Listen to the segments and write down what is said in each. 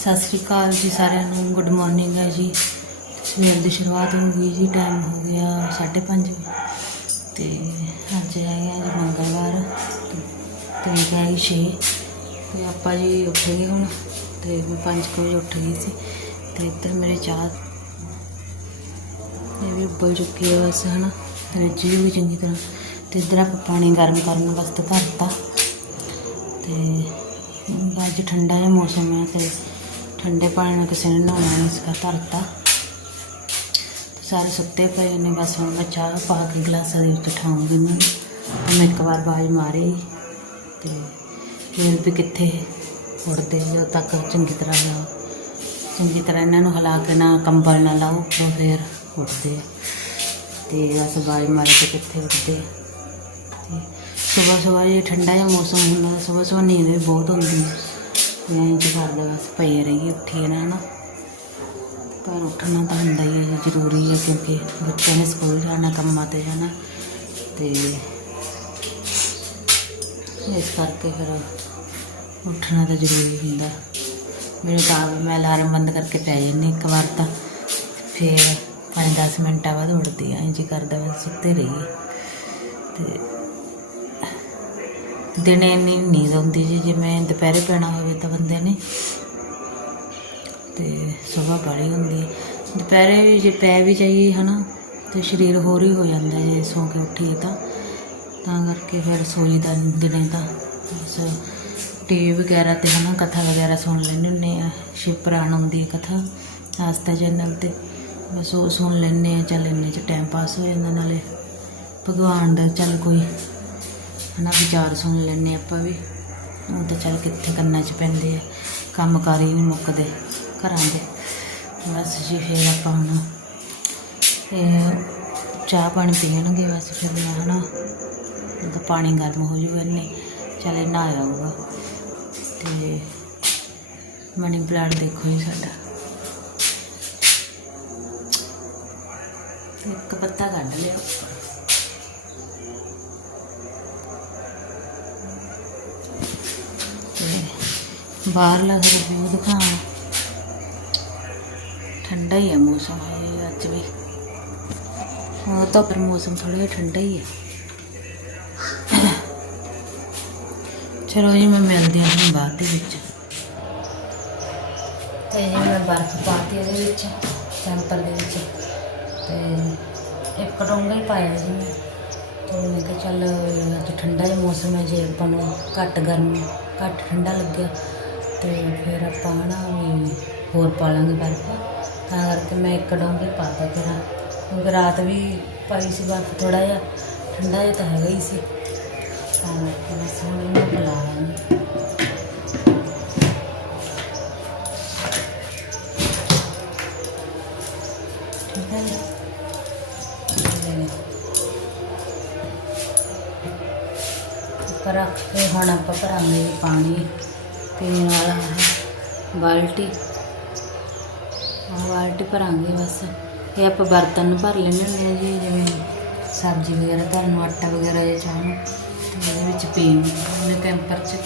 ਸਤਿ ਸ੍ਰੀ ਅਕਾਲ ਜੀ ਸਾਰਿਆਂ ਨੂੰ। ਗੁੱਡ ਮਾਰਨਿੰਗ ਹੈ ਜੀ। ਸਵੇਰ ਦੀ ਸ਼ੁਰੂਆਤ ਹੋ ਗਈ ਜੀ ਟਾਈਮ ਹੋ ਗਿਆ 5:30 ਤੇ ਅੱਜ ਹੈਗਾ ਜੀ ਮੰਗਲਵਾਰ, ਤੇ ਹੈਗਾ ਛੇ। ਤੇ ਆਪਾਂ ਜੀ ਉੱਠ ਗਏ ਹੁਣ, ਤੇ ਮੈਂ 5 ਵਜੇ ਉੱਠ ਗਈ ਸੀ। ਤੇ ਇੱਧਰ ਮੇਰੇ ਚਾਹ ਇਹ ਵੀ ਉੱਬਲ ਚੁੱਕੀ ਹੈ ਬਸ, ਹਨਾ। ਤੇ ਜੀ ਵੀ ਚੰਗੀ ਤਰ੍ਹਾਂ। ਤੇ ਇੱਧਰ ਆਪਾਂ ਪਾਣੀ ਗਰਮ ਕਰਨ ਵਾਸਤੇ ਧਰਤਾ। ਤੇ ਅੱਜ ਠੰਡਾ ਹੈ ਮੌਸਮ ਹੈ ਤੇ ਠੰਡੇ ਪਾਣੀ ਨਾਲ ਕਿਸੇ ਨੇ ਨਹਾਉਣਾ ਨਹੀਂ ਸੀਗਾ ਧਰਤਾ ਸਾਰੇ ਸੁੱਤੇ ਪਏ ਨੇ, ਬਸ ਹੁਣ ਮੈਂ ਚਾਹ ਪਾ ਕੇ ਗਲਾਸਾਂ ਦੇ ਵਿੱਚ ਠਾਉਂਗੀ ਇਹਨਾਂ ਨੂੰ ਮੈਂ ਇੱਕ ਵਾਰ ਬਾਜ ਮਾਰੀ ਤੇ ਫਿਰ ਵੀ ਕਿੱਥੇ ਉੱਡਦੇ ਜਦੋਂ ਤੱਕ ਚੰਗੀ ਤਰ੍ਹਾਂ ਨਾ, ਚੰਗੀ ਤਰ੍ਹਾਂ ਇਹਨਾਂ ਨੂੰ ਹਿਲਾ ਕੇ ਨਾ ਕੰਬਲ ਨਾ ਲਾਓ ਤਾਂ ਫਿਰ ਉੱਠਦੇ ਆ। ਤੇ ਬਸ ਬਾਜ ਮਾਰੇ ਤੇ ਕਿੱਥੇ ਉੱਠਦੇ ਆ। ਤੇ ਸਵੇਰ ਇਹ ਠੰਡਾ ਜਿਹਾ ਮੌਸਮ ਹੁੰਦਾ ਸਵੇਰ ਸਵੇਰ ਨੀਂਦ ਵੀ ਬਹੁਤ ਹੁੰਦੀ ਮੈਂ ਇੰਜ ਕਰਦਾ ਬਸ ਪਏ ਰਹੀਏ ਉੱਠੀ ਰਹਿਣਾ ਘਰ ਉੱਠਣਾ ਤਾਂ ਹੁੰਦਾ ਹੀ ਹੈ, ਜ਼ਰੂਰੀ ਹੈ ਕਿਉਂਕਿ ਬੱਚਿਆਂ ਨੇ ਸਕੂਲ ਜਾਣਾ, ਕੰਮਾਂ ਤੇ ਜਾਣਾ ਤੇ ਇਸ ਕਰਕੇ ਫਿਰ ਉੱਠਣਾ ਤਾਂ ਜ਼ਰੂਰੀ ਹੁੰਦਾ। ਮੇਰੇ ਤਾਂ ਮੈਂ ਅਲਾਰਮ ਬੰਦ ਕਰਕੇ ਪੈ ਜਾਂਦੀ ਇੱਕ ਵਾਰ ਤਾਂ, ਫਿਰ 5-10 ਮਿੰਟਾਂ ਬਾਅਦ ਉੱਠਦੀ ਆ ਇੰਜ ਕਰਦਾ ਬਸ ਸੁੱਤੇ ਰਹੀਏ। ਤੇ ਦਿਨੇ ਇੰਨੀ ਨੀਂਦ ਆਉਂਦੀ ਜੀ ਜਿਵੇਂ ਦੁਪਹਿਰੇ ਪੈਣਾ ਹੋਵੇ ਤਾਂ ਬੰਦੇ ਨੇ। ਤੇ ਸਵੇਰ ਬੜੀ ਹੁੰਦੀ ਹੈ। ਦੁਪਹਿਰੇ ਵੀ ਜੇ ਪੈ ਵੀ ਜਾਈਏ ਹਨਾ, ਤੇ ਸਰੀਰ ਹੋਰ ਹੀ ਹੋ ਜਾਂਦਾ ਜੇ ਸੌਂ ਕੇ ਉੱਠੀਏ ਤਾਂ। ਤਾਂ ਕਰਕੇ ਫਿਰ ਸੋਈ ਦਾ ਦਿਨੇ ਤਾਂ ਬਸ ਟੀਵੀ ਵਗੈਰਾ ਤੇ ਹਨਾ ਕਥਾ ਵਗੈਰਾ ਸੁਣ ਲੈਂਦੇ ਹੁੰਦੇ ਆ। ਸ਼ਿਵਪੁਰਾਣ ਆਉਂਦੀ ਹੈ ਕਥਾ ਆਸਥਾ ਚੈਨਲ ਤੇ। ਬਸ ਉਹ ਸੁਣ ਲੈਂਦੇ ਆ, ਚੱਲ ਇੰਨੇ ਚ ਟਾਈਮ ਪਾਸ ਹੋ ਜਾਂਦਾ ਨਾਲੇ। ਭਗਵਾਨ ਦਾ ਚੱਲ ਕੋਈ ਹਨਾ ਵਿਚਾਰ ਸੁਣ ਲੈਂਦੇ ਆਪਾਂ ਵੀ। ਉਹ ਤਾਂ ਚੱਲ ਕਿੱਥੇ ਕੰਨਾਂ 'ਚ ਪੈਂਦੇ ਆ। ਕੰਮ ਕਾਰ ਹੀ ਨਹੀਂ ਮੁੱਕਦੇ ਘਰਾਂ ਦੇ। ਬਸ ਜੀ, ਫਿਰ ਆਪਾਂ ਹੁਣ, ਇਹ ਚਾਹ ਪਾਣੀ ਪੀਣਗੇ ਬਸ ਫਿਰ ਮੈਂ ਹਨਾ ਜਦੋਂ ਪਾਣੀ ਗਰਮ ਹੋ ਜੂਗਾ ਇੰਨੇ, ਚੱਲ ਇਹ ਆਊਗਾ ਤੇ ਮਨੀ ਪਲਾਂਟ ਦੇਖੋ ਜੀ ਸਾਡਾ। ਇੱਕ ਪੱਤਾ ਕੱਢ ਲਿਆ। ਬਾਹਰਲਾ ਫਿਰ ਵਿਊ ਦਿਖਾਵਾਂ। ਠੰਡਾ ਹੀ ਹੈ ਮੌਸਮ, ਇਹ ਅੱਜ ਵੀ। ਉਹ ਤਾਂ ਪਰ ਮੌਸਮ ਥੋੜਾ ਜਿਹਾ ਠੰਡਾ ਹੀ ਹੈ ਚਲੋ ਜੀ, ਮੈਂ ਮਿਲਦੀ ਹਾਂ ਤੁਹਾਨੂੰ ਬਾਅਦ ਦੇ ਵਿੱਚ। ਤੇ ਜੀ, ਮੈਂ ਬਰਫ਼ ਪਾਤੀ ਉਹਦੇ ਵਿੱਚ ਸੈਂਪਲ ਦੇ ਵਿੱਚ। ਤੇ ਇੱਕ ਡੋਂਗਾ ਹੀ ਪਾਇਆ ਜੀ ਮੈਂ। ਤੇ ਮੈਂ ਕਿਹਾ ਚੱਲ, ਅੱਜ ਠੰਡਾ ਜਿਹਾ ਮੌਸਮ ਹੈ, ਜੇ ਆਪਾਂ ਨੂੰ ਘੱਟ ਗਰਮ, ਘੱਟ ਠੰਡਾ ਲੱਗਿਆ। ਤੇ ਫਿਰ ਆਪਾਂ ਨਾ ਵੀ ਹੋਰ ਪਾ ਲਾਂਗੇ ਬਰਫ਼ ਤਾਂ ਕਰਕੇ ਮੈਂ ਇੱਕ ਡੋਂਗੇ ਹੀ ਪਾਤਾ ਤੇਰਾ। ਕਿਉਂਕਿ ਰਾਤ ਵੀ ਪਾਈ ਸੀ, ਬਰਫ਼ ਥੋੜਾ ਜਿਹਾ, ਠੰਡਾ ਜਿਹਾ ਤਾਂ ਹੈਗਾ ਹੀ ਸੀ। ਤਾਂ ਕਰਕੇ ਬਸ ਹੁਣ ਇਹਨੂੰ ਬੁਲਾ ਲਾਂਗੇ। ਠੀਕ ਹੈ ਜੀ? ਰੱਖ ਕੇ ਹੁਣ ਆਪਾਂ ਭਰਾਂਗੇ ਪਾਣੀ। ਪੀਣ ਵਾਲਾ ਹੈ। ਬਾਲਟੀ। ਆਹ ਬਾਲਟੀ ਭਰਾਂਗੇ ਬਸ। ਇਹ ਆਪਾਂ ਬਰਤਨ ਨੂੰ ਭਰ ਲੈਣੇ ਹੁੰਦੇ ਆ ਜੀ, ਜਿਵੇਂ ਸਬਜ਼ੀ ਵਗੈਰਾ ਧਰਨ ਨੂੰ ਆਟਾ ਵਗੈਰਾ ਜੇ ਚਾਹ ਨੂੰ, ਤੇ ਇਹਦੇ ਵਿੱਚ ਪੀਣ ਨੂੰ ਉਹਨੇ ਕੈਂਪਰ 'ਚ।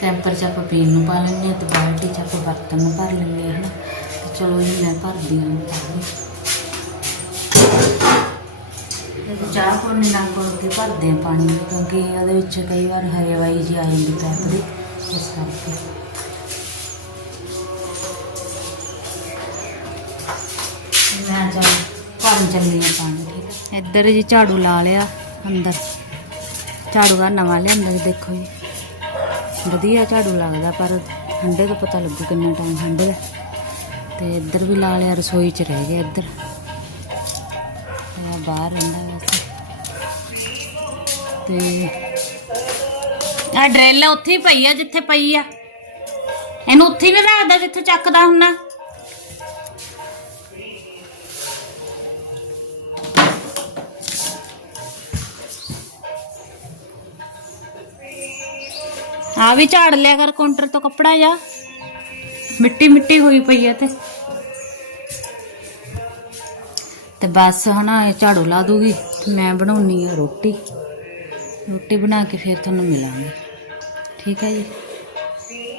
ਕੈਂਪਰ 'ਚ ਆਪਾਂ ਪੀਣ ਨੂੰ ਪਾ ਲੈਂਦੇ ਹਾਂ ਤੇ ਬਾਲਟੀ 'ਚ ਆਪਾਂ ਬਰਤਨ ਨੂੰ ਭਰ ਲੈਂਦੇ ਹਾਂ, ਹਨਾ। ਤੇ ਚਲੋ ਜੀ, ਮੈਂ ਭਰਦੀ ਹਾਂ ਪਾਣੀ ਇਹ ਚਾਹ ਪਾਣੀ ਨਾਲ ਕੋਲ ਕੇ ਭਰਦੇ ਆ ਪਾਣੀ ਕਿਉਂਕਿ ਉਹਦੇ ਵਿੱਚ ਕਈ ਵਾਰ ਹਰੇਵਾਈ ਜੀ ਆ ਜਾਂਦੀ ਪੈਪ ਦੀ ਇਸ ਕਰਕੇ। ਮੈਂ ਚੱਲ ਭਰਨ ਚੱਲੀ ਆ ਪਾਣੀ, ਠੀਕ ਹੈ। ਇੱਧਰ ਜੀ ਝਾੜੂ ਲਾ ਲਿਆ, ਅੰਦਰ। ਝਾੜੂ ਦਾ ਨਵਾਂ ਲਿਆਂਦਾ ਜੀ ਦੇਖੋ ਜੀ। ਵਧੀਆ ਝਾੜੂ ਲੱਗਦਾ, ਪਰ ਠੰਡੇ ਤੋਂ ਪਤਾ ਲੱਗੂ ਕਿੰਨਾ ਟਾਈਮ ਠੰਡੇ ਦਾ ਤੇ ਇੱਧਰ ਵੀ ਲਾ ਲਿਆ, ਰਸੋਈ 'ਚ ਰਹਿ ਗਿਆ ਇੱਧਰ। ਬਾਹਰ ਰਹਿੰਦਾ ਵੈਸੇ ਤੇ ਆ ਡਰੈਲ ਉੱਥੇ ਹੀ ਪਈ ਆ, ਜਿੱਥੇ ਪਈ ਆ। ਇਹਨੂੰ ਉੱਥੇ ਹੀ ਵੀ ਰੱਖਦਾ ਜਿੱਥੇ ਚੱਕਦਾ ਹੁੰਨਾ ਆ ਵੀ ਝਾੜ ਲਿਆ ਕਰ ਕਾਊਂਟਰ ਤੋਂ ਕੱਪੜਾ ਜਾ। ਮਿੱਟੀ ਮਿੱਟੀ ਹੋਈ ਪਈ ਆ ਤੇ। ਤੇ ਬਸ ਹੁਣ ਇਹ ਝਾੜੂ ਲਾ ਦੂਗੀ, ਤੇ ਮੈਂ ਬਣਾਉਣੀ ਆ ਰੋਟੀ। ਰੋਟੀ ਬਣਾ ਕੇ ਫਿਰ ਤੁਹਾਨੂੰ ਮਿਲਾਂਗੇ। ਠੀਕ ਹੈ ਜੀ?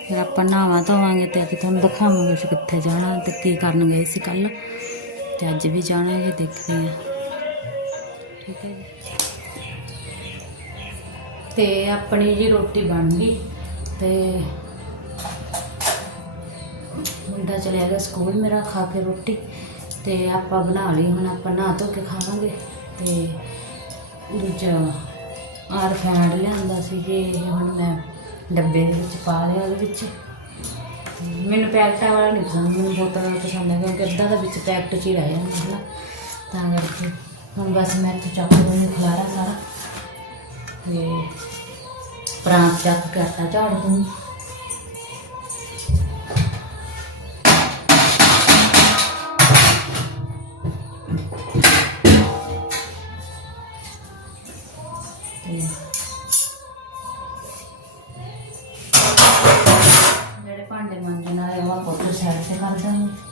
ਫਿਰ ਆਪਾਂ ਨਹਾਵਾਂ ਧੋਵਾਂਗੇ ਤੇ ਅੱਜ ਤੁਹਾਨੂੰ ਦਿਖਾਵਾਂਗੇ ਅਸੀਂ ਕਿੱਥੇ ਜਾਣਾ ਤੇ ਕੀ ਕਰਨ ਗਏ ਸੀ ਕੱਲ ਤੇ ਅੱਜ ਵੀ ਜਾਣਾ ਜੀ, ਦੇਖਦੇ ਹਾਂ। ਠੀਕ ਹੈ ਜੀ? ਤੇ ਆਪਣੀ ਜੀ ਰੋਟੀ ਬਣ ਗਈ ਤੇ ਮੁੰਡਾ ਚਲਿਆ ਗਿਆ ਸਕੂਲ ਮੇਰਾ ਖਾ ਕੇ ਰੋਟੀ ਤੇ ਆਪਾਂ ਬਣਾ ਲਈ, ਹੁਣ ਆਪਾਂ ਨਹਾ ਧੋ ਕੇ ਖਾਵਾਂਗੇ ਤੇ ਦੂਜਾ ਆਰ ਫੈਂਡ ਲਿਆਂਦਾ ਸੀ ਕਿ ਇਹ ਹੁਣ ਮੈਂ ਡੱਬੇ ਦੇ ਵਿੱਚ ਪਾ ਲਿਆ ਉਹਦੇ ਵਿੱਚ। ਮੈਨੂੰ ਪੈਕਟਾਂ ਵਾਲਾ ਨਹੀਂ ਪਸੰਦ, ਮੈਨੂੰ ਬੋਤਲ ਵਾਲਾ ਪਸੰਦ ਹੈ ਕਿਉਂਕਿ ਅੱਧਾ ਦਾ ਵਿੱਚ ਪੈਕਟ 'ਚ ਹੀ ਰਹਿ ਜਾਂਦਾ ਹੈ ਨਾ। ਤਾਂ ਕਰਕੇ ਹੁਣ ਬਸ ਮੈਂ ਇੱਥੇ ਚੱਕ ਦੂੰਗੀ ਖਲਾਰਾ ਸਾਰਾ ਤੇ ਪ੍ਰਾਂਤ ਚੱਕ ਕੇ ਆਟਾ ਝਾੜ ਦੂੰਗੀ। ਦਾਂਗੇ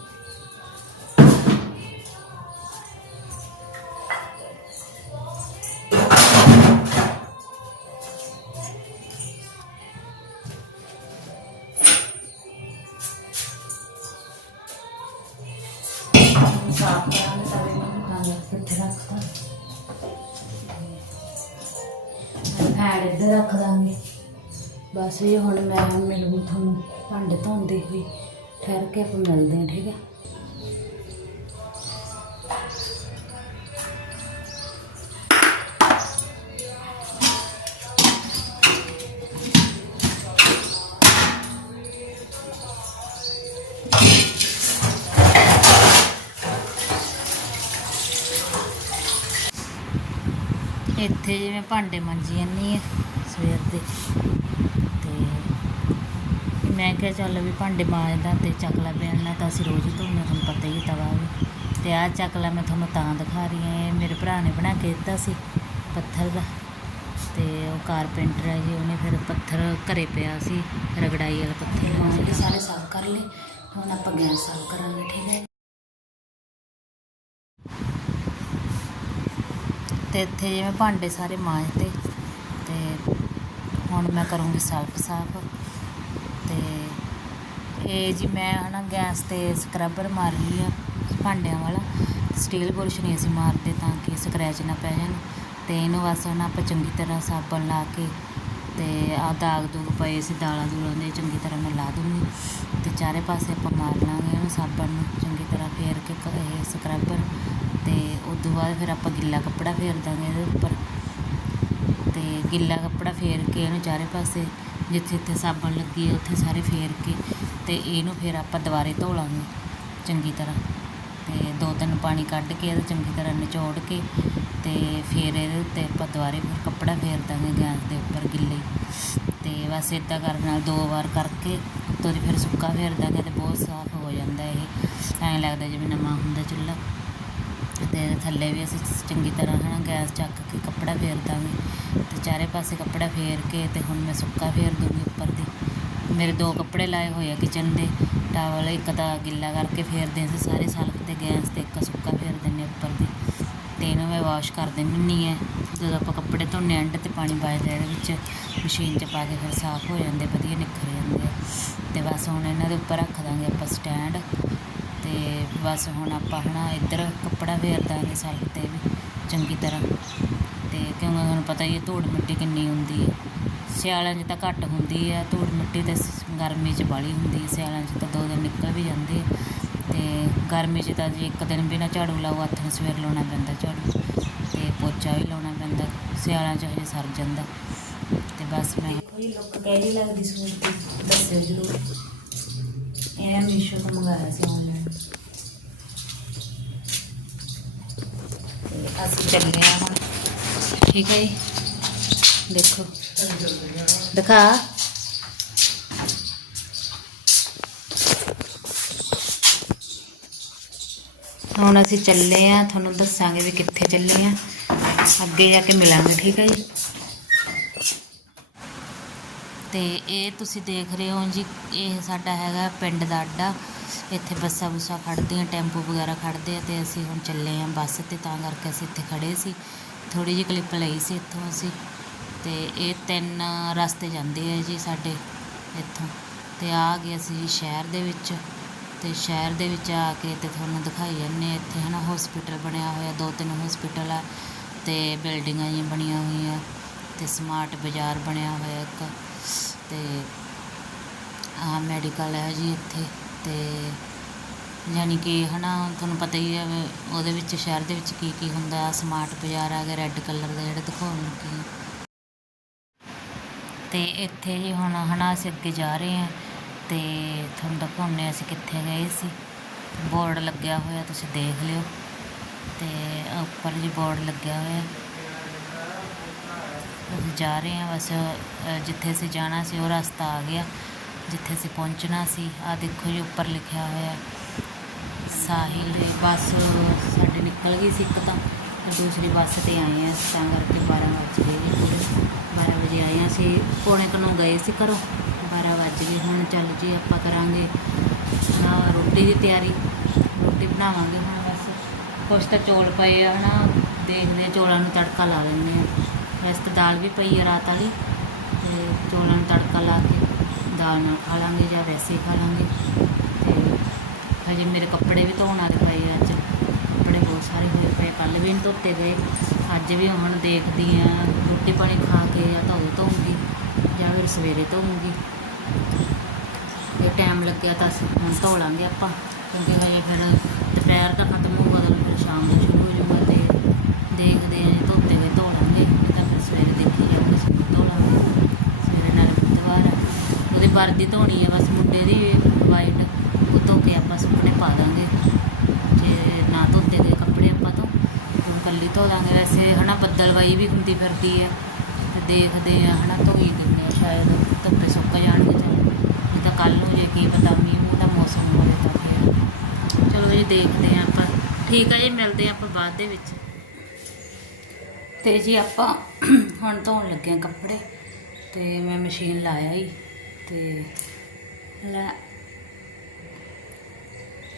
ਸਾਫ਼ ਕਰਾਂਗੇ ਤਵੇ ਨੂੰ ਕਾਂਗੇ ਕਿੱਥੇ ਰੱਖਤਾ ਫੈਨ ਇੱਧਰ ਰੱਖ ਦਾਂਗੇ। ਬਸ ਇਹ ਹੁਣ ਮੈਂ ਮਿਲੂ ਤੁਹਾਨੂੰ ਭਾਂਡੇ ਧੋਂਦੇ ਹੋਏ ਠਹਿਰ ਕੇ ਆਪਾਂ ਮਿਲਦੇ ਹਾਂ, ਠੀਕ ਹੈ? ਇੱਥੇ ਜਿਵੇਂ ਭਾਂਡੇ ਮਾਂਜੀ ਜਾਂਦੀ ਹੈ ਸਵੇਰ ਦੇ। ਕਿਹਾ ਚੱਲ ਵੀ ਭਾਂਡੇ ਮਾਂਜਦਾ ਤੇ ਚੱਕਲਾ ਬੇਲਣਾ ਤਾਂ ਅਸੀਂ ਰੋਜ਼ ਹੀ ਧੋਨੇ ਤੁਹਾਨੂੰ ਪਤਾ ਹੀ ਤਵਾ ਵੀ। ਤੇ ਆਹ ਚੱਕਲਾ ਮੈਂ ਤੁਹਾਨੂੰ ਤਾਂ ਦਿਖਾ ਰਹੀ ਹਾਂ ਇਹ ਮੇਰੇ ਭਰਾ ਨੇ ਬਣਾ ਕੇ ਦਿੱਤਾ ਸੀ ਪੱਥਰ ਦਾ। ਤੇ ਉਹ ਕਾਰਪੈਂਟਰ ਹੈ ਜੀ ਉਹਨੇ ਫਿਰ ਪੱਥਰ ਘਰੇ ਪਿਆ ਸੀ ਰਗੜਾਈ ਵਾਲਾ ਪੱਥਰ ਲਿਆਉਣਾ ਸੀ ਸਾਰੇ ਸਾਫ਼ ਕਰ ਲਏ ਹੁਣ ਆਪਾਂ ਗੈਸ ਸਾਫ਼ ਕਰਾਂਗੇ ਠੀਕ ਹੈ ਤੇ ਇੱਥੇ ਜਿਵੇਂ ਭਾਂਡੇ ਸਾਰੇ ਮਾਂਜਦੇ ਤੇ ਹੁਣ ਮੈਂ ਕਰੂੰਗੀ ਸਲਫ ਸਾਫ਼। ਤੇ ਇਹ ਜੀ ਮੈਂ ਹਨਾ ਗੈਸ ਤੇ ਸਕਰਬਰ ਮਾਰ ਲਈ ਆ ਭਾਂਡਿਆਂ ਵਾਲਾ ਸਟੀਲ ਬੁਰਸ਼ ਨਹੀਂ ਅਸੀਂ ਮਾਰਦੇ ਤਾਂ ਕਿ ਸਕ੍ਰੈਚ ਨਾ ਪੈ ਜਾਣ ਤੇ ਇਹਨੂੰ ਬਸ ਹੁਣ ਆਪਾਂ ਚੰਗੀ ਤਰ੍ਹਾਂ ਸਾਬਣ ਲਾ ਕੇ ਤੇ ਆ ਦਾਗ ਦੂਗ ਪਏ ਸੀ, ਦਾਲਾਂ ਦੂਲਾਂ ਦੇ ਚੰਗੀ ਤਰ੍ਹਾਂ ਮੈਂ ਲਾ ਦੂੰਗੀ ਤੇ ਚਾਰੇ ਪਾਸੇ ਆਪਾਂ ਮਾਰ ਲਾਂਗੇ ਇਹਨੂੰ ਸਾਬਣ ਨੂੰ, ਚੰਗੀ ਤਰ੍ਹਾਂ ਫੇਰ ਕੇ ਇਹ ਸਕਰਬਰ ਤੇ ਉਸ ਤੋਂ ਬਾਅਦ ਫਿਰ ਆਪਾਂ ਗਿੱਲਾ ਕੱਪੜਾ ਫੇਰ ਦਾਂਗੇ ਇਹਦੇ ਉੱਪਰ ਤੇ ਗਿੱਲਾ ਕੱਪੜਾ ਫੇਰ ਕੇ ਇਹਨੂੰ ਚਾਰੇ ਪਾਸੇ ਜਿੱਥੇ ਜਿੱਥੇ ਸਾਬਣ ਲੱਗੀ ਉੱਥੇ ਸਾਰੇ ਫੇਰ ਕੇ ਤੇ ਇਹਨੂੰ ਫਿਰ ਆਪਾਂ ਦੁਬਾਰੇ ਧੋ ਲਾਂਗੇ ਚੰਗੀ ਤਰ੍ਹਾਂ। ਤੇ ਦੋ ਤਿੰਨ ਪਾਣੀ ਕੱਢ ਕੇ ਇਹਦਾ ਚੰਗੀ ਤਰ੍ਹਾਂ ਨਿਚੋੜ ਕੇ ਤੇ ਫਿਰ ਇਹਦੇ ਉੱਤੇ ਆਪਾਂ ਦੁਬਾਰੇ ਫਿਰ ਕੱਪੜਾ ਫੇਰ ਦਾਂਗੇ ਗੈਸ ਦੇ ਉੱਪਰ ਗਿੱਲੇ। ਤੇ ਬਸ ਇਦਾਂ ਕਰਨ ਨਾਲ ਦੋ ਵਾਰ ਕਰਕੇ ਉੱਤੋਂ ਦੀ ਫਿਰ ਸੁੱਕਾ ਫੇਰ ਦਾਂਗੇ ਤੇ ਬਹੁਤ ਸਾਫ਼ ਹੋ ਜਾਂਦਾ ਇਹ। ਐਂ ਲੱਗਦਾ ਜਿਵੇਂ ਨਵਾਂ ਹੁੰਦਾ ਚੁੱਲ੍ਹਾ। ਤੇ ਥੱਲੇ ਵੀ ਅਸੀਂ ਚੰਗੀ ਤਰ੍ਹਾਂ ਹਨਾ ਗੈਸ ਚੱਕ ਕੇ ਕੱਪੜਾ ਫੇਰ ਦਾਂਗੇ। ਤੇ ਚਾਰੇ ਪਾਸੇ ਕੱਪੜਾ ਫੇਰ ਕੇ ਤੇ ਹੁਣ ਮੈਂ ਸੁੱਕਾ ਫੇਰ ਦੂੰਗੀ ਉੱਪਰ ਦੀ। ਮੇਰੇ ਦੋ ਕੱਪੜੇ ਲਾਏ ਹੋਏ ਆ ਕਿਚਨ ਦੇ। ਟਾਵਲ ਇੱਕ ਤਾਂ ਗਿੱਲਾ ਕਰਕੇ ਫੇਰਦੇ ਸੀ ਸਾਰੇ ਸਲਫ ਤੇ ਗੈਸ ਤੇ ਇੱਕ ਸੁੱਕਾ ਫੇਰ ਦਿੰਦੇ ਉੱਪਰ ਦੀ। ਤੇ ਇਹਨੂੰ ਮੈਂ ਵਾਸ਼ ਕਰ ਦਿੰਦੀ ਹੁੰਦੀ ਹੈ। ਜਦੋਂ ਆਪਾਂ ਕੱਪੜੇ ਧੋਨੇ ਐਂਡ ਤੇ ਪਾਣੀ ਬਚਦਾ ਇਹਦੇ ਵਿੱਚ ਮਸ਼ੀਨ 'ਚ ਪਾ ਕੇ ਫਿਰ ਸਾਫ਼ ਹੋ ਜਾਂਦੇ, ਵਧੀਆ ਨਿਖਰ ਜਾਂਦੇ ਆ। ਤੇ ਬਸ ਹੁਣ ਇਹਨਾਂ ਦੇ ਉੱਪਰ ਰੱਖ ਦਾਂਗੇ ਆਪਾਂ ਸਟੈਂਡ ਤੇ ਬਸ ਹੁਣ ਆਪਾਂ ਹਨਾ ਇੱਧਰ ਕੱਪੜਾ ਫੇਰ ਦਾਂਗੇ ਸਲਫ ਤੇ ਵੀ, ਚੰਗੀ ਤਰ੍ਹਾਂ। ਤੇ ਕਿਉਂਕਿ ਤੁਹਾਨੂੰ ਪਤਾ ਹੀ ਹੈ, ਧੂੜ ਮਿੱਟੀ ਕਿੰਨੀ ਹੁੰਦੀ ਹੈ। ਸਿਆਲਾਂ 'ਚ ਤਾਂ ਘੱਟ ਹੁੰਦੀ ਹੈ ਧੂੜ ਮਿੱਟੀ ਤੇ ਗਰਮੀ 'ਚ ਬਾਹਲੀ ਹੁੰਦੀ ਸਿਆਲਾਂ 'ਚ ਤਾਂ ਦੋ ਦਿਨ ਨਿਕਲ ਵੀ ਜਾਂਦੇ ਆ। ਤੇ ਗਰਮੀ 'ਚ ਤਾਂ ਜੇ ਇੱਕ ਦਿਨ ਵੀ ਨਾ ਝਾੜੂ ਲਾਓ ਹੱਥ ਨੂੰ ਸਵੇਰ ਲਾਉਣਾ ਪੈਂਦਾ ਝਾੜੂ ਤੇ ਪੋਚਾ ਵੀ ਲਾਉਣਾ ਪੈਂਦਾ ਸਿਆਲਾਂ 'ਚ ਹਜੇ ਸਰ ਜਾਂਦਾ। ਤੇ ਬਸ ਮੈਂ ਕੋਈ ਲੁੱਕ ਕਹਿਲੀ ਲੱਗਦੀ ਸੂਟ ਦੀ ਦੱਸਿਓ ਜ਼ਰੂਰ। ਇਹ ਮੀਸ਼ੋ ਤੋਂ ਮੰਗਾਇਆ ਸੀ ਆਨਲਾਈਨ ਅਸੀਂ ਚੱਲੇ ਹੁਣ। ਠੀਕ ਹੈ ਜੀ। ਦੇਖੋ। ਦਿਖਾ। ਹੁਣ ਅਸੀਂ ਚੱਲੇ ਆ, ਤੁਹਾਨੂੰ ਦੱਸਾਂਗੇ ਵੀ ਕਿੱਥੇ ਚੱਲੇ ਆ। ਅੱਗੇ ਜਾ ਕੇ ਮਿਲਾਂਗੇ, ਠੀਕ ਹੈ ਜੀ? ਤੇ ਇਹ ਤੁਸੀਂ ਦੇਖ ਰਹੇ ਹੋ ਜੀ, ਇਹ ਸਾਡਾ ਹੈਗਾ ਪਿੰਡ ਦਾ ਅੱਡਾ। ਇੱਥੇ ਬੱਸਾਂ ਬੁੱਸਾਂ ਖੜ੍ਹਦੀਆਂ, ਟੈਂਪੂ ਵਗੈਰਾ ਖੜ੍ਹਦੇ ਆ ਤੇ ਅਸੀਂ ਹੁਣ ਚੱਲੇ ਆ ਬੱਸ ਤੇ, ਤਾਂ ਕਰਕੇ ਅਸੀਂ ਇੱਥੇ ਖੜੇ ਸੀ। ਥੋੜੀ ਜਿਹੀ ਕਲਿੱਪ ਲਈ ਸੀ ਇੱਥੋਂ ਅਸੀਂ। ਤੇ ਇਹ ਤਿੰਨ ਰਸਤੇ ਜਾਂਦੇ ਆ ਜੀ ਸਾਡੇ ਇੱਥੋਂ। ਤੇ ਆ ਗਏ ਅਸੀਂ ਸ਼ਹਿਰ ਦੇ ਵਿੱਚ। ਤੇ ਸ਼ਹਿਰ ਦੇ ਵਿੱਚ ਆ ਕੇ ਤੇ ਤੁਹਾਨੂੰ ਦਿਖਾਈ ਜਾਂਦੇ ਇੱਥੇ ਹਨਾ ਹਸਪੀਟਲ ਬਣਿਆ ਹੋਇਆ, ਦੋ ਤਿੰਨ ਹਸਪੀਟਲ ਆ ਤੇ ਬਿਲਡਿੰਗਾਂ ਜੀ ਬਣੀਆਂ ਹੋਈਆਂ। ਤੇ ਸਮਾਰਟ ਬਾਜ਼ਾਰ ਬਣਿਆ ਹੋਇਆ ਇੱਕ। ਤੇ ਆ ਮੈਡੀਕਲ ਹੈ ਜੀ ਇੱਥੇ। ਤੇ ਯਾਨੀ ਕਿ ਹਨਾ, ਤੁਹਾਨੂੰ ਪਤਾ ਹੀ ਹੈ ਉਹਦੇ ਵਿੱਚ ਸ਼ਹਿਰ ਦੇ ਵਿੱਚ ਕੀ ਕੀ ਹੁੰਦਾ। ਸਮਾਰਟ ਬਾਜ਼ਾਰ ਆ ਗਿਆ ਰੈੱਡ ਕਲਰ ਦਾ ਜਿਹੜਾ ਦਿਖਾਉਣ ਲੱਗੀ ਅਤੇ ਇੱਥੇ ਹੀ ਹੁਣ ਹੈ ਨਾ ਅਸੀਂ ਅੱਗੇ ਜਾ ਰਹੇ ਹਾਂ ਅਤੇ ਤੁਹਾਨੂੰ ਦਿਖਾਉਂਦੇ ਹਾਂ ਅਸੀਂ ਕਿੱਥੇ ਗਏ ਸੀ। ਬੋਰਡ ਲੱਗਿਆ ਹੋਇਆ, ਤੁਸੀਂ ਦੇਖ ਲਿਓ। ਅਤੇ ਉੱਪਰ ਜੀ ਬੋਰਡ ਲੱਗਿਆ ਹੋਇਆ। ਅਸੀਂ ਜਾ ਰਹੇ ਹਾਂ, ਬਸ ਜਿੱਥੇ ਅਸੀਂ ਜਾਣਾ ਸੀ ਉਹ ਰਸਤਾ ਆ ਗਿਆ, ਜਿੱਥੇ ਅਸੀਂ ਪਹੁੰਚਣਾ ਸੀ। ਆ ਦੇਖੋ ਜੀ, ਉੱਪਰ ਲਿਖਿਆ ਹੋਇਆ। ਸਾਹਿਲ ਦੀ ਬੱਸ ਸਾਡੇ ਨਿਕਲ ਗਈ ਸੀ ਇੱਕ ਤਾਂ ਦੂਸਰੀ ਬੱਸ ਤੇ ਆਏ ਆ ਤਾਂ ਕਰਕੇ 12 ਵਜੇ ਗਏ ਵਜੇ ਆਏ ਹਾਂ ਅਸੀਂ, ਪੌਣੇ ਕੁ ਗਏ ਸੀ ਘਰੋਂ। 12 ਵੱਜ ਗਏ, ਹੁਣ ਚੱਲ ਜੀ ਆਪਾਂ ਕਰਾਂਗੇ ਨਾ ਰੋਟੀ ਦੀ ਤਿਆਰੀ। ਰੋਟੀ ਬਣਾਵਾਂਗੇ ਹੁਣ ਬਸ। ਕੁਛ ਤਾਂ ਚੌਲ ਪਏ ਆ ਹਨਾ, ਦੇਖਦੇ ਹਾਂ ਚੌਲਾਂ ਨੂੰ ਤੜਕਾ ਲਾ ਲੈਂਦੇ ਹਾਂ। ਵੈਸੇ ਤਾਂ ਦਾਲ ਵੀ ਪਈ ਆ ਰਾਤ ਵਾਲੀ, ਤੇ ਚੌਲਾਂ ਨੂੰ ਤੜਕਾ ਲਾ ਕੇ ਦਾਲ ਨਾਲ ਖਾ ਲਾਂਗੇ ਜਾਂ ਵੈਸੇ ਹੀ ਖਾ ਲਾਂਗੇ। ਤੇ ਹਜੇ ਮੇਰੇ ਕੱਪੜੇ ਵੀ ਧੋਣ ਵਾਲੇ ਪਏ ਆ ਅੱਜ। ਕੱਪੜੇ ਬਹੁਤ ਸਾਰੇ ਹੋਏ ਪਏ ਕੱਲ ਵੀ ਨਹੀਂ ਧੋਤੇ ਗਏ। ਅੱਜ ਵੀ ਹੁਣ ਦੇਖਦੀ ਆ ਰੋਟੀ ਪਾਣੀ ਖਾ ਕੇ ਜਾਂ ਤਾਂ ਉਹ ਧੋਊਂਗੀ ਜਾਂ ਫਿਰ ਸਵੇਰੇ ਧੋਊਂਗੀ ਜੇ ਟਾਈਮ ਲੱਗਿਆ ਤਾਂ ਅਸੀਂ ਹੁਣ ਧੋ ਲਾਂਗੇ ਆਪਾਂ, ਕਿਉਂਕਿ ਹਜੇ ਫਿਰ ਦੁਪਹਿਰ ਦਾ ਖਤਮ ਹੋਊਗਾ ਤਾਂ ਫਿਰ ਸ਼ਾਮ ਨੂੰ ਸ਼ੁਰੂ ਹੋ ਜਾਊਗਾ ਤੇ ਦੇਖਦੇ ਆ ਧੋਤੇ ਹੋਏ ਧੋ ਲਾਂਗੇ, ਨਹੀਂ ਤਾਂ ਫਿਰ ਸਵੇਰੇ ਦੇਖੀ ਜਾਊਗਾ, ਸਵੇਰੇ ਧੋ ਲਾਂਗੇ, ਸਵੇਰੇ ਨਾਲ ਬੁੱਧਵਾਰ ਆ। ਵਰਦੀ ਧੋਣੀ ਆ ਬਸ ਮੁੰਡੇ ਦੀ ਵਾਈਟ ਉਹ ਧੋ ਕੇ ਆਪਾਂ ਸੁੱਕਣੇ ਪਾ ਦਾਂਗੇ ਜੇ ਨਾ ਧੋਤੇ ਗਏ ਕੱਪੜੇ ਆਪਾਂ ਤੋਂ ਹੁਣ ਕੱਲੀ ਧੋ ਦਾਂਗੇ ਵੈਸੇ, ਹਨਾ, ਬੱਦਲਵਾਈ ਵੀ ਹੁੰਦੀ ਫਿਰਦੀ ਹੈ। ਤੇ ਦੇਖਦੇ ਆ, ਹਨਾ ਧੋ ਹੀ ਦਿੰਦੇ ਆ, ਸ਼ਾਇਦ ਧੁੱਪੇ ਸੁੱਕ ਜਾਣਗੇ, ਚਲੋ। ਨਹੀਂ ਤਾਂ ਕੱਲ ਨੂੰ ਜੇ ਕੀ ਪਤਾ, ਮੀਂਹ ਦਾ ਮੌਸਮ ਹੋਵੇ ਤਾਂ ਫਿਰ। ਚਲੋ ਜੀ, ਦੇਖਦੇ ਆ ਆਪਾਂ। ਠੀਕ ਆ ਜੀ, ਮਿਲਦੇ ਆ ਆਪਾਂ ਬਾਅਦ ਦੇ ਵਿੱਚ। ਤੇ ਜੀ, ਆਪਾਂ ਹੁਣ ਧੋਣ ਲੱਗੇ ਆ ਕੱਪੜੇ। ਤੇ ਮੈਂ ਮਸ਼ੀਨ ਲਾਇਆ ਹੀ ਤੇ ਲੈ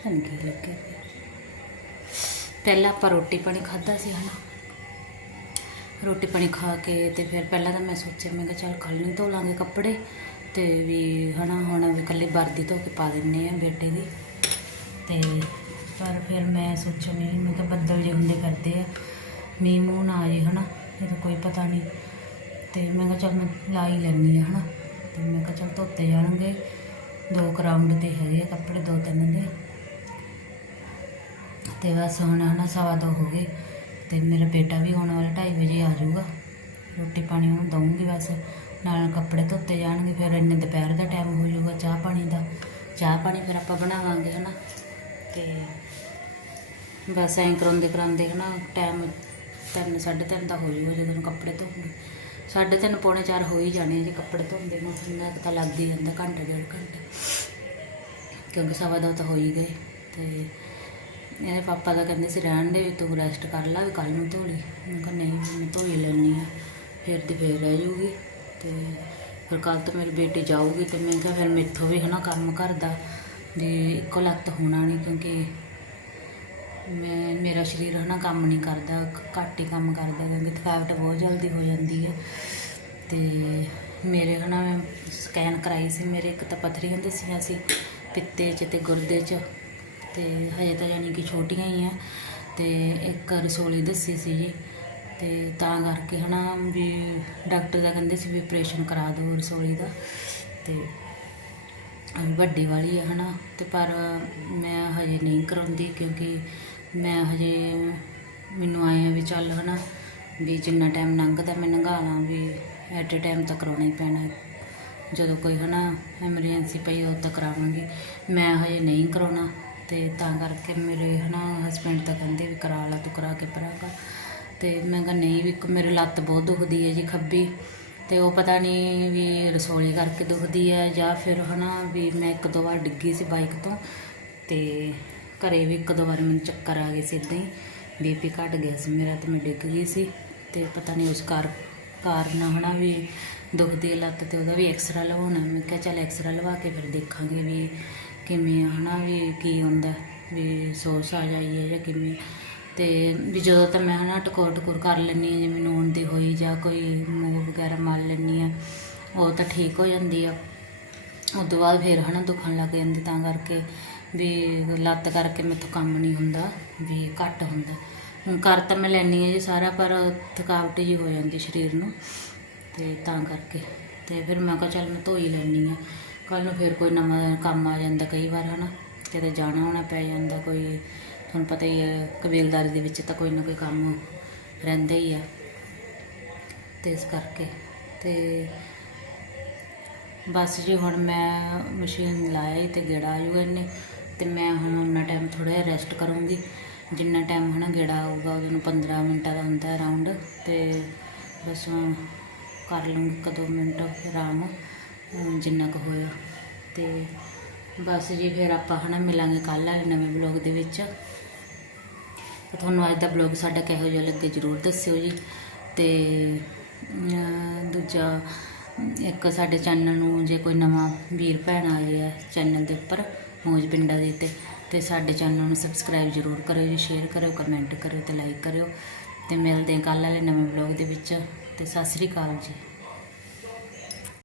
ਹੰਗੀ ਲੱਗੇ। ਪਹਿਲਾਂ ਆਪਾਂ ਰੋਟੀ ਪਾਣੀ ਖਾਦਾ ਸੀ ਹਨਾ। ਰੋਟੀ ਪਾਣੀ ਖਾ ਕੇ ਤੇ ਫਿਰ ਪਹਿਲਾਂ ਤਾਂ ਮੈਂ ਸੋਚਿਆ, ਮੈਂ ਕਿਹਾ ਚੱਲ ਕੱਲ ਨੂੰ ਧੋ ਲਾਂਗੇ ਕੱਪੜੇ ਤੇ ਵੀ ਹਨਾ, ਹੁਣ ਵੀ ਇਕੱਲੀ ਵਰਦੀ ਧੋ ਕੇ ਪਾ ਦਿੰਨੇ ਆ ਬੇਟੇ ਦੀ। ਤੇ ਪਰ ਫਿਰ ਮੈਂ ਸੋਚਿਆ ਨਹੀਂ ਮੈਂ ਕਿਹਾ ਬੱਦਲ ਜੇ ਹੁੰਦੇ ਕਰਦੇ ਆ। ਮੀਂਹ ਮੂੰਹ ਨਾ ਆ ਜੇ ਹਨਾ ਇਹਦਾ ਕੋਈ ਪਤਾ ਨਹੀਂ। ਤੇ ਮੈਂ ਕਿਹਾ ਚੱਲ ਮੈਂ ਲਾ ਹੀ ਲੈਂਦੀ ਆ ਹਨਾ। ਤੇ ਮੈਂ ਕਿਹਾ ਚੱਲ ਧੋਤੇ ਜਾਣਗੇ। ਦੋ ਕੁ ਦੇ ਹੈਗੇ ਆ ਕੱਪੜੇ, ਦੋ ਤਿੰਨ ਦੇ। ਤੇ ਬਸ ਹੁਣ ਹਨਾ ਸਵਾ ਦੋ ਹੋ ਗਏ ਤੇ ਮੇਰਾ ਬੇਟਾ ਵੀ ਆਉਣ ਵਾਲਾ 2:30 ਵਜੇ ਆ ਜਾਊਗਾ। ਰੋਟੀ ਪਾਣੀ ਉਹਨੂੰ ਦਊਂਗੀ ਬਸ। ਨਾਲ ਕੱਪੜੇ ਧੋਤੇ ਜਾਣਗੇ, ਫਿਰ ਇੰਨੇ ਦੁਪਹਿਰ ਦਾ ਟਾਈਮ ਹੋ ਜਾਊਗਾ ਚਾਹ ਪਾਣੀ ਦਾ। ਚਾਹ ਪਾਣੀ ਫਿਰ ਆਪਾਂ ਬਣਾਵਾਂਗੇ, ਹਨਾ? ਤੇ ਬਸ ਐਂ ਕਰਾਉਂਦੇ ਕਰਾਉਂਦੇ, ਹਨਾ ਟਾਈਮ ਤਿੰਨ, ਸਾਢੇ ਤਿੰਨ ਦਾ ਹੋ ਜਾਊਗਾ ਜਦੋਂ ਕੱਪੜੇ ਧੋਉਂਗੀ ਸਾਢੇ ਤਿੰਨ, ਪੌਣੇ ਚਾਰ ਹੋ ਹੀ ਜਾਣੇ ਜੇ ਕੱਪੜੇ ਧੋਂਦੇ ਨੂੰ, ਇੰਨਾ ਕੁ ਤਾਂ ਲੱਗ ਹੀ ਜਾਂਦਾ ਘੰਟਾ, ਡੇਢ ਘੰਟਾ। ਕਿਉਂਕਿ ਸਵਾ ਦੋ ਤਾਂ ਹੋ ਹੀ ਗਏ ਤੇ ਇਹਦੇ ਪਾਪਾ ਦਾ ਕਹਿੰਦੇ ਸੀ ਰਹਿਣ ਦੇ, ਵੀ ਤੂੰ ਰੈਸਟ ਕਰ ਲੈ, ਵੀ ਕੱਲ ਨੂੰ ਧੋ ਲਈ ਮੈਂ ਕਿਹਾ ਨਹੀਂ, ਮੈਂ ਧੋ ਹੀ। ਲੈਣੀ ਆ ਫਿਰ ਦੀ ਫਿਰ ਰਹਿ ਜੂਗੀ ਤੇ ਫਿਰ ਕੱਲ ਤੋਂ ਮੇਰੀ ਬੇਟੀ ਜਾਊਗੀ ਤੇ ਮੈਂ ਕਿਹਾ ਫਿਰ ਮੈਥੋਂ ਵੀ ਹਨਾ ਕੰਮ ਕਰਦਾ, ਵੀ ਇੱਕੋ ਲੱਤ ਹੋਣਾ ਨਹੀਂ ਕਿਉਂਕਿ ਮੈਂ, ਮੇਰਾ ਸਰੀਰ ਹਨਾ ਕੰਮ ਨਹੀਂ ਕਰਦਾ, ਘੱਟ ਹੀ ਕੰਮ ਕਰਦਾ ਕਿਉਂਕਿ ਥਕਾਵਟ ਬਹੁਤ ਜਲਦੀ ਹੋ ਜਾਂਦੀ ਹੈ। ਤੇ ਮੇਰੇ ਹਨਾ ਮੈਂ ਸਕੈਨ ਕਰਾਈ ਸੀ, ਮੇਰੇ ਇੱਕ ਤਾਂ ਪੱਥਰੀਆਂ ਦੱਸੀਆਂ ਸੀ ਪਿੱਤੇ 'ਚ ਤੇ ਗੁਰਦੇ 'ਚ। ਤੇ ਹਜੇ ਤਾਂ ਯਾਨੀ ਕਿ ਛੋਟੀਆਂ ਹੀ ਆ ਤੇ ਇੱਕ ਰਸੋਲੀ ਦੱਸੀ ਸੀ ਜੀ ਤੇ ਤਾਂ ਕਰਕੇ ਹਨਾ ਵੀ ਡਾਕਟਰ ਦਾ ਕਹਿੰਦੇ ਸੀ ਵੀ ਆਪਰੇਸ਼ਨ ਕਰਾ ਦਿਓ ਰਸੋਲੀ ਦਾ ਤੇ ਵੱਡੀ ਵਾਲੀ ਆ ਹਨਾ ਤੇ ਪਰ ਮੈਂ ਹਜੇ ਨਹੀਂ ਕਰਾਉਂਦੀ ਕਿਉਂਕਿ ਮੈਂ ਹਜੇ ਮੈਨੂੰ ਆਇਆ ਵੀ ਚੱਲ ਹਨਾ ਵੀ ਜਿੰਨਾ ਟਾਈਮ ਲੰਘਦਾ ਮੈਂ ਲੰਘਾ ਲਾਂ ਵੀ ਐਟ ਅ ਟਾਈਮ ਤਾਂ ਕਰਾਉਣਾ ਹੀ ਪੈਣਾ ਜਦੋਂ ਕੋਈ ਹਨਾ ਐਮਰਜੈਂਸੀ ਪਈ ਉਹ ਤਾਂ ਕਰਾਵਾਂਗੀ। ਮੈਂ ਹਜੇ ਨਹੀਂ ਕਰਾਉਣਾ। ਅਤੇ ਤਾਂ ਕਰਕੇ ਮੇਰੇ ਹਨਾ ਹਸਬੈਂਡ ਤਾਂ ਕਹਿੰਦੇ ਵੀ ਕਰਾ ਲਾ, ਤੂੰ ਕਰਾ ਕੇ ਭਰਾਗਾ ਤੇ ਮੈਂ ਕਿਹਾ ਨਹੀਂ ਵੀ ਇੱਕ ਮੇਰੇ ਲੱਤ ਬਹੁਤ ਦੁਖਦੀ ਹੈ ਜੀ ਖੱਬੀ। ਤੇ ਉਹ ਪਤਾ ਨਹੀਂ ਵੀ ਰਸੋਲੀ ਕਰਕੇ ਦੁਖਦੀ ਹੈ ਜਾਂ ਫਿਰ ਹਨਾ ਵੀ ਮੈਂ ਇੱਕ ਦੋ ਵਾਰ ਡਿੱਗੀ ਸੀ ਬਾਈਕ ਤੋਂ। ਤੇ ਘਰੇ ਵੀ ਇੱਕ ਦੋ ਵਾਰ ਮੈਨੂੰ ਚੱਕਰ ਆ ਗਏ ਸੀ ਇਦਾਂ ਹੀ। ਬੀਪੀ ਘਟ ਗਿਆ ਸੀ ਮੇਰਾ ਤੇ ਮੈਂ ਡਿੱਗ ਗਈ ਸੀ। ਤੇ ਪਤਾ ਨਹੀਂ ਉਸ ਕਾਰ, ਕਾਰਨ ਹਨਾ ਵੀ ਦੁਖਦੀ ਹੈ ਲੱਤ ਤੇ ਉਹਦਾ ਵੀ ਐਕਸਰਾ ਲਵਾਉਣਾ। ਮੈਂ ਕਿਹਾ ਚੱਲ ਐਕਸਰਾ ਲਵਾ ਕੇ ਫਿਰ ਦੇਖਾਂਗੇ ਵੀ ਕਿਵੇਂ ਆ ਹਨਾ ਵੀ ਕੀ ਹੁੰਦਾ, ਵੀ ਸੋਸ ਆ ਜਾਈਏ ਜਾਂ ਕਿਵੇਂ। ਤੇ ਵੀ ਜਦੋਂ ਤਾਂ ਮੈਂ ਹਨਾ ਟਕੋਰ ਟਕੋਰ ਕਰ ਲੈਂਦੀ ਹਾਂ, ਜਿਵੇਂ ਨੂਣ ਦੀ ਹੋਈ ਜਾਂ ਕੋਈ ਮੂਵ ਵਗੈਰਾ ਮਾਰ ਲੈਂਦੀ ਹਾਂ, ਉਹ ਤਾਂ ਠੀਕ ਹੋ ਜਾਂਦੀ ਆ। ਉਸ ਤੋਂ ਬਾਅਦ ਫਿਰ ਹਨਾ ਦੁਖਣ ਲੱਗ ਜਾਂਦੀ ਤਾਂ ਕਰਕੇ ਵੀ ਲੱਤ ਕਰਕੇ ਮੈਥੋਂ ਕੰਮ ਨਹੀਂ ਹੁੰਦਾ, ਵੀ ਘੱਟ ਹੁੰਦਾ। ਹੁਣ ਕਰ ਤਾਂ ਮੈਂ ਲੈਣੀ ਹੈ ਜੀ ਸਾਰਾ, ਪਰ ਥਕਾਵਟ ਜੀ ਹੋ ਜਾਂਦੀ ਸਰੀਰ ਨੂੰ, ਤੇ ਤਾਂ ਕਰਕੇ। ਤੇ ਫਿਰ ਮੈਂ ਕਿਹਾ ਚੱਲ ਮੈਂ ਧੋਈ ਹੀ। ਲੈਣੀ ਆ ਕੱਲ ਨੂੰ ਫਿਰ ਕੋਈ ਨਵਾਂ ਕੰਮ ਆ ਜਾਂਦਾ ਕਈ ਵਾਰ, ਹਨਾ। ਕਿਤੇ ਜਾਣਾ ਹੋਣਾ ਪੈ ਜਾਂਦਾ, ਕੋਈ ਤੁਹਾਨੂੰ ਪਤਾ ਹੀ ਹੈ ਕਬੀਲਦਾਰੀ ਦੇ ਵਿੱਚ ਤਾਂ ਕੋਈ ਨਾ ਕੋਈ ਕੰਮ ਰਹਿੰਦਾ ਹੀ ਆ। ਤੇ ਇਸ ਕਰਕੇ ਤੇ ਬਸ ਜੀ ਹੁਣ ਮੈਂ ਮਸ਼ੀਨ ਲਾਇਆ ਤੇ ਗੇੜਾ ਆਜੂਗਾ ਇਹਨੇ, ਤੇ ਮੈਂ ਹੁਣ ਉਹਨਾਂ ਟਾਈਮ ਥੋੜਾ ਜਿਹਾ ਰੈਸਟ ਕਰੂੰਗੀ। ਜਿੰਨਾ ਟਾਈਮ ਹਨਾ ਗੇੜਾ ਆਊਗਾ ਉਹਨੂੰ 15 ਮਿੰਟਾਂ ਦਾ ਹੁੰਦਾ ਰਾਊਂਡ ਤੇ ਬਸ ਕਰ ਲੂੰਗੀ ਇੱਕ ਦੋ ਮਿੰਟ ਆਰਾਮ। ਜਿੰਨਾ ਕੁ ਹੋਇਆ। ਤੇ ਬਸ ਜੀ ਫਿਰ ਆਪਾਂ ਹਨਾ ਮਿਲਾਂਗੇ ਕੱਲ੍ਹ ਵਾਲੇ ਨਵੇਂ ਬਲੌਗ ਦੇ ਵਿੱਚ। ਤੇ ਤੁਹਾਨੂੰ ਅੱਜ ਦਾ ਬਲੌਗ ਸਾਡਾ ਕਿਹੋ ਜਿਹਾ ਲੱਗੇ ਜਰੂਰ ਦੱਸਿਓ ਜੀ। ਤੇ ਦੂਜਾ, ਇੱਕ ਸਾਡੇ ਚੈਨਲ ਨੂੰ ਜੇ ਕੋਈ ਨਵਾਂ ਵੀਰ ਭੈਣ ਆ ਰਿਹਾ ਚੈਨਲ ਦੇ ਉੱਪਰ, ਮੌਜ ਪਿੰਡਾਂ ਦੇ ਤੇ ਤੇ ਸਾਡੇ ਚੈਨਲ ਨੂੰ ਸਬਸਕ੍ਰਾਈਬ ਜਰੂਰ ਕਰਿਓ ਜੀ ਸ਼ੇਅਰ ਕਰਿਓ ਕਮੈਂਟ ਕਰਿਓ ਤੇ ਲਾਈਕ ਕਰਿਓ। ਤੇ ਮਿਲਦੇ ਹਾਂ ਕੱਲ੍ਹ ਵਾਲੇ ਨਵੇਂ ਬਲੌਗ ਦੇ ਵਿੱਚ। ਤੇ ਸਤਿ ਸ੍ਰੀ ਅਕਾਲ ਜੀ।